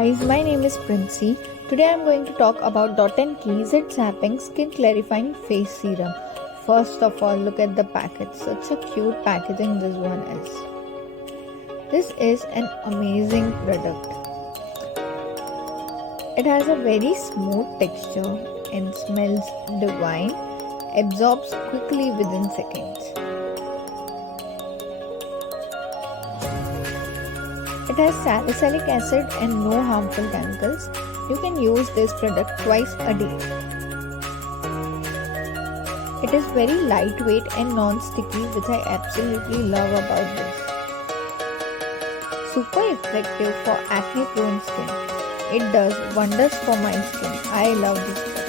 guys, my name is Princee. Today I am going to talk about Dot and Key Zit Zapping Skin Clarifying Face Serum. First of all, look at the package. Such a cute packaging this one is. This is an amazing product. It has a very smooth texture and smells divine. Absorbs quickly within seconds. It has salicylic acid and no harmful chemicals. You can use this product twice a day. It is very lightweight and non-sticky, which I absolutely love about this. Super effective for acne prone skin. It does wonders for my skin. I love this product.